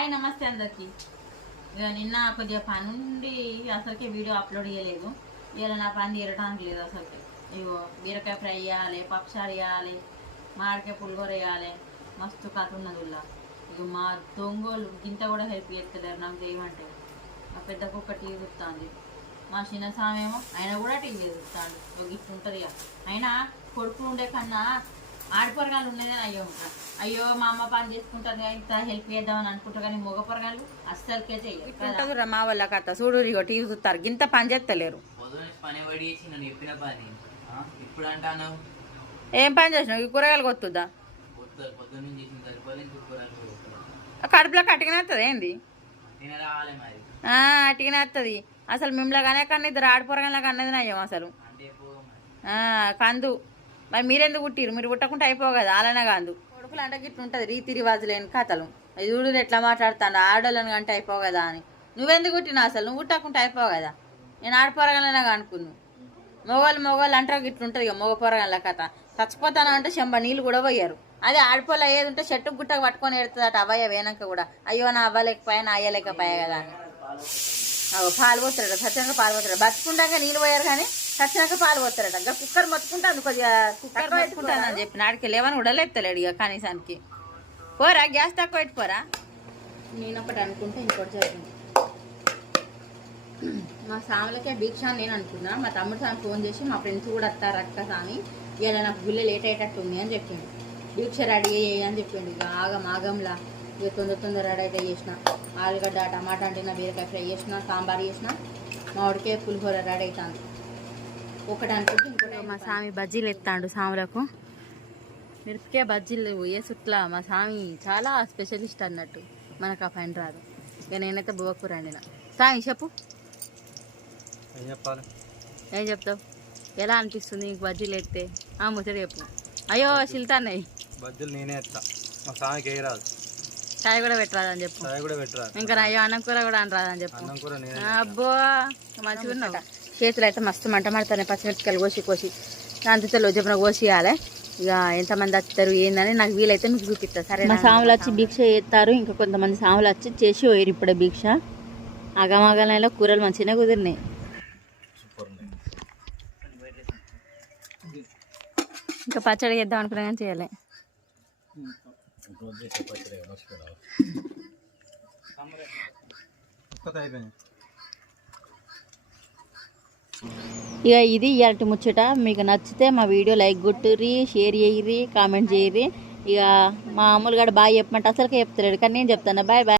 Hi నమస్తే అందరికి. నిన్న కొద్దిగా పని ఉండి అసలుకి వీడియో అప్లోడ్ చేయలేదు. ఇవాళ నా పని తీరడానికి లేదు అసలుకి. ఇగో బీరకాయ ఫ్రై చేయాలి పప్పుచారు చేయాలి మామిడికాయ పులిహోర వేయాలి మస్తు కథ ఉన్నది ఇక మా దొంగోళ్ళు గింత కూడా హెల్ప్ చేస్తలేరు నాకు చేయమంటే. మా పెద్ద కుక్క టీవీ చూస్తుంది మా చిన్న సామేమో ఆయన కూడా టీవీ చూస్తాడు ఒక గిఫ్ట్ ఉంటుంది ఇక అయినా కొడుకులు ఉండే కన్నా ఆడపొరగాలు ఉండేదే అయ్యో అయ్యో మా అమ్మ పని చేసుకుంటారు ఇంత హెల్ప్ చేద్దామని అనుకుంటారు కానీ మగ పొరగాలు అస్సలకే చెయ్యరు కదా. మా వాళ్ళ కథ. చూడు ఇగో టీవీ చూస్తారు. గింత పని చేస్తలేరు. పొద్దున పని పడి చేసి నన్ను చెప్పిన పని? ఆ? ఇప్పుడు అంటాను ఏం పని చేసినావు? ఈ కూరగాయలు కొడుకుతారు. కడుపులో కట్టినత్తది ఏంది? అటికినత్తది అసలు మిమ్మల్ని కానీ కన్నా ఇద్దరు ఆడపొరగల కన్నది నయ్యం అసలు. కందు. మరి మీరెందుకు పుట్టిరు మీరు పుట్టకుండా అయిపోవు కదా అలానే కాదు. కొడుకులు అంటే గిట్ల ఉంటుంది రీతి రివాజు లేని కథలు. అది చూడు ఎట్లా మాట్లాడుతాను ఆడోళ్ళని కంటే అయిపోవు కదా అని. నువ్వెందుకు పుట్టినా అసలు? నువ్వు పుట్టకుండా అయిపోవు కదా. నేను ఆడపోరగలనే అనుకున్నాను మొగోళ్ళు మొగోళ్ళు అంటారు గిట్ల ఉంటుంది ఇక మగ పోరగల కథ. చచ్చిపోతాను అంటే చెంబ నీళ్ళు కూడా పోయారు. అదే ఆడపోలు అయ్యేది ఉంటే చెట్టు గుట్టకు పట్టుకొని ఎడుతుందట అవ్వయ్య వేనాక కూడా. అయ్యో నా అవ్వలేకపోయా నా అయ్యలేకపోయా కదా అని. పాలు పోతారట సత్యంగా పాలు పోతారట బతుకుంటాక నీళ్ళు పోయారు కానీ సత్యాక పాలు పోతారట. ఇంకా కుక్కర్ మొత్తుకుంటాను కొద్దిగా కుక్కర్ మొత్తుకుంటాను అని చెప్పి నాడికి లేవని కూడా లేపుతలేడు ఇక కనీసానికి. పోరా గ్యాస్ తక్కువ పెట్టుకోరా నేను ఒకటి అనుకుంటే ఇంకోటి జరిగింది మా సాములకే దీక్ష అని నేను అనుకున్నా. మా తమ్ముడు సామి ఫోన్ చేసి మా ఫ్రెండ్స్ కూడా వస్తారు అక్క సామి. ఇలా నాకు గుళ్ళ లేట్ అయ్యేటట్టు ఉంది అని చెప్పిండు. దీక్ష రెడీ అయ్యి అని చెప్పిండు. ఇక ఆగం ఆగంలా. ఇక తొందర తొందర రెడీ అయితే చేసిన. ఆలుగడ్డ టమాటా అంటిన బీరకాయ ఫ్రై చేసిన సాంబార్ చేసిన. మామిడికాయ పులిహోర రెడీ అవుతాను ఒకటి అనుకుంటే ఇంకోటి మా సామి బజ్జీలు ఎత్తాడు సాములకు. మిరపకాయ బజ్జీలు వేసుట్లా మా స్వామి చాలా స్పెషలిస్ట్ అన్నట్టు. మనకు ఆ పని రాదు. ఇక నేనైతే బువ్వకూర వండిన. స్వామి చెప్పు. ఏం చెప్పాలి? ఏం చెప్తావు? ఎలా అనిపిస్తుంది నీకు బజ్జీలు ఎత్తే? ఆ ముచ్చట చెప్పు. అయ్యో శిల్తాన్నయ్య బజ్జీలు నేనే ఎత్తా. మా స్వామికి ఏ రాదు. చాయ్ కూడా పెట్టరాదని చెప్పు. చాయ్ కూడా పెట్టరాదు. ఇంకా అయ్యో అన్నం కూర కూడా అనరాదని చెప్పు. అన్నం నేనే అబ్బో మంచిగా ఉన్నావు చేతులు అయితే మస్తు మంట మడతాయి పచ్చిమిరపకాయలు కోసి కోసి. దాంతో చెప్పిన కోసియాలి. ఇక ఎంతమంది వస్తారు ఏందని నాకు వీలైతే మీకు చూపిస్తా. సరే మా సాములు వచ్చి భిక్ష చేస్తారు. ఇంకా కొంతమంది సాములు వచ్చి చేసి పోయారు ఇప్పుడే భిక్ష. అగమగలలో కూరలు మంచిగానే కుదిరినాయి. ఇంకా పచ్చడి చేద్దాం అనుకున్నా కానీ చేయాలి. అయిపోయింది. ఇక ఇది ఇలాంటి ముచ్చట. మీకు నచ్చితే మా వీడియో లైక్ కొట్టుర్రి షేర్ చేయర్రి కామెంట్ చేయర్రి. ఇక మా అమ్ములు కూడా బాగా చెప్పమంటే అసలుకే చెప్తలేడు కానీ నేను చెప్తాను. Bye bye.